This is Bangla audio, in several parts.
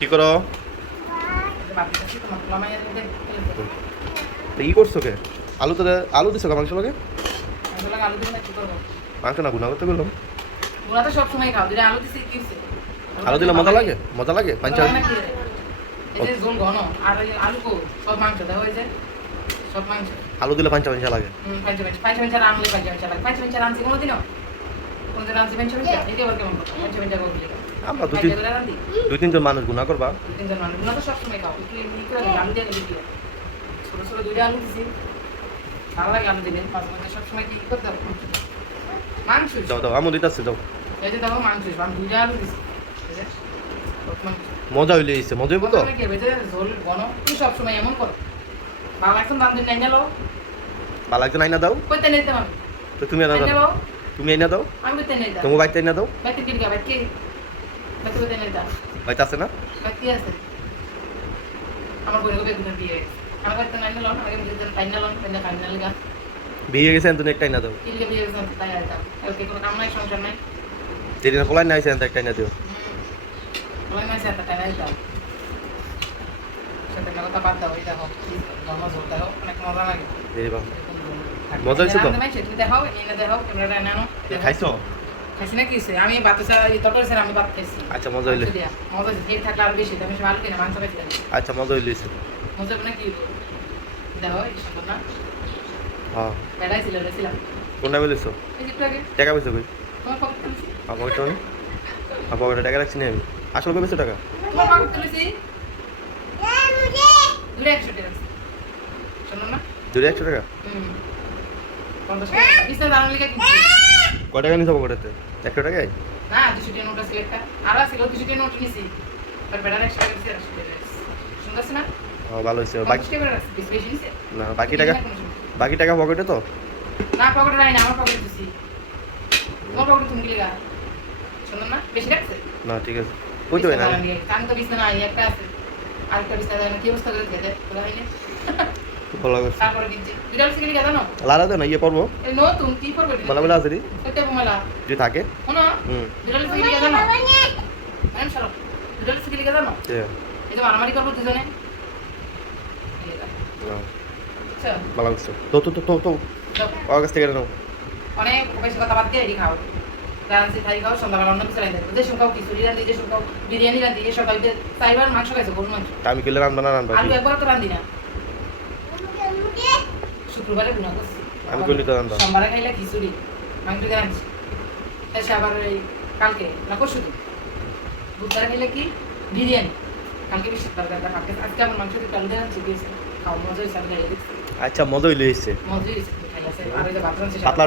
কি করো? কি করছ কে? আলু তো আলু দিছো মাংস লাগে? মাংস না গুনা করতে গেলাম। আলু দিলে মজা লাগে মজা লাগে পাঞ্চা এই আলু আলু দিলে পাঞ্চা পাঞ্চা লাগে। রানছি কোনোদিনও কোনোদিন পাঁচ মিনিট এটা আবার কেমন মিনিট বললি আমরা তিন দুই তিনজন মানুষ গুনা করবা। দুই তিনজন মানুষ ওরা তো সবসময় খাও। একটু এমনি করে আলু দিয়ে দিবি ছোটো ছোটো দুইটা আলু দিছি। ভালো লাগে আলু দিলে। মাঝে মাঝে সবসময় কি করতে হবে? মাংস। যাও দাও আমু দিতেছে যাও। এই যে দেখো মাংস আমি দুইটা আলু দিছি। এই যে, সব মাংস। মজা হইলে এসে মজা হইব তো? ঝোল ঘন তুই সবসময় এমন কর। ভালো এখন দাম দিন নাই নিলো ভালো একজন আইনা দাও। কইতে নিতে আমি তো তুমি আইনা দাও। তুমি আইনা দাও। আমি কইতে নিতে তোমার বাইতে আইনা দাও। বাইতে কি বাইতে বাইতে আছে না? আছে। আমার বিয়ে আমার নাই আগে বুঝতে তাই নিলো তাই না খাই না লাগা বিয়ে গেছে তুমি একটা আইনা দাও? কি লিগে বিয়ে করতে তাই আর ওকে কোনো কাম নাই সংসার নাই। যেদিন পোলাই না দিও। তাই নাই দাও। সেটা কথা বাদ দাও এটা হোক গরম ঝোল দাও অনেক মজা লাগে। এই বাবা। মজা হয়েছে তো? তুমি দেখাও এনে দেখাও ক্যামেরাটা এনে আনো। খাইছো? খাইছি না কি আমি ভাত তরকারি ছাড়া আমি ভাত খাইছি। আচ্ছা মজা হইলে। মজা হইছে। এই থাকলে আরও বেশি আমি সব আলু কিনে মাংস খাইছি আচ্ছা মজা হইলে মজা না কি হইবো? দেখো এই সুন্দর না? হ্যাঁ। বেড়াই ছিল রেছিলাম কোনটা বলেছ টাকা পেয়েছ কই? আমার পকেটে আমার পকেটে টাকা রাখছি না আমি? আসলে কই পেয়েছ টাকা? তোমার পকেট তুলেছি দূরে একশো টাকা শোনো না। দুটো একশো টাকা? হুম। পঞ্চাশ টাকা। বিছনা দাঁড়ানো লিখে কিনছি কয় টাকা নিছো পকেটেতে একশো টাকায়? না দুশো টাকা নোট আছে একটা আরও আছে দুশো টাকা নোট নিছি। আর বেড়ার একশো টাকা দিছি একশো টাকা দিছি। না? ভালো হয়েছে। বাকি না বাকি টাকা বাকি টাকা পকেটে তো? না পকেটে রাখি না আমার পকেটে দিছি। তোমার পকেটে তুমি গেলে না বেশি রাখছে না ঠিক আছে। বুঝতে পারি না। আমি তো বিছনা নাই একটা আছে। বিছনা দাঁড়ানো কি অবস্থা করে হয়নি ভালো লারা দে ইয়ে পড়ব আছে যদি থাকে। হুম। আচ্ছা। ভালো লাগছে তো তো তো তো তো। আমার কাছ থেকে নাও। অনেক বেশি কথা বাদ দিয়ে এটি খাও। থাই খাও সন্ধ্যাবেলা অন্য কিছু রান্ধে যে খাও খিচুড়ি রান্ধি যে খাও বিরিয়ানি যে সকাল চাইবার মাংস খাইছো গরু মাংস। আমি কিলে রান্না না রান্না আলু একবার তো রান্ধি না। শুক্রবারে গুণা করছি। আমি কইলি তো রান্না সোমবারে খাইলে খিচুড়ি মাংস রাঁধছি এসে আবার ওই কালকে না পরশু দিন। বুধবারে খাইলে কি? বিরিয়ানি। কালকে বেশি তরকারি কালকে আজকে আমার মাংস দিয়ে দিয়ে রাঁধছি দিয়েছে খাও মজা হয়েছে আমি আচ্ছা মজা হইলে এসছে মজা হয়েছে খাইয়াছে আর ওই যে ভাত রাঁধছি পাতলা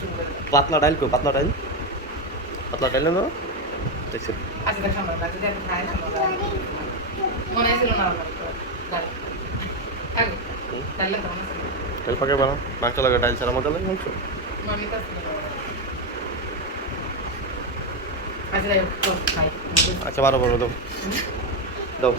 শুরু করে দাও। পাতলা ডাইল কো পাতলা ডাইল? পাতলা ডাইল না দেখছি আজকে দেখ সামনে রাখতে দিয়ে খাই সামনে ছিল না আমার গাড়ি আগে তাহলে তো মনে ছিল তেল পাকে বানাও। মাংস লাগে ডাইল ছাড়া মজা লাগে মাংস? আচ্ছা আচ্ছা বারো বারো দাও। দাও।